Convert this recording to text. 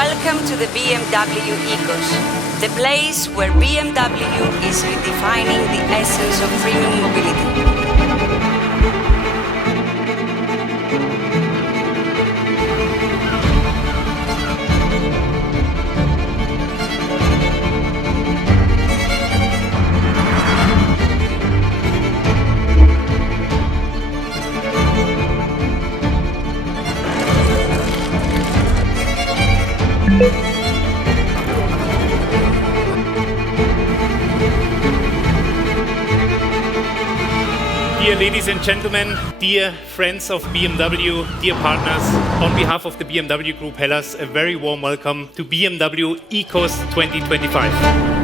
Welcome to the BMW Oikos, the place where BMW is redefining the essence of premium mobility. Dear ladies and gentlemen, dear friends of BMW, dear partners, on behalf of the BMW Group Hellas, a very warm welcome to BMW Oikos 2025.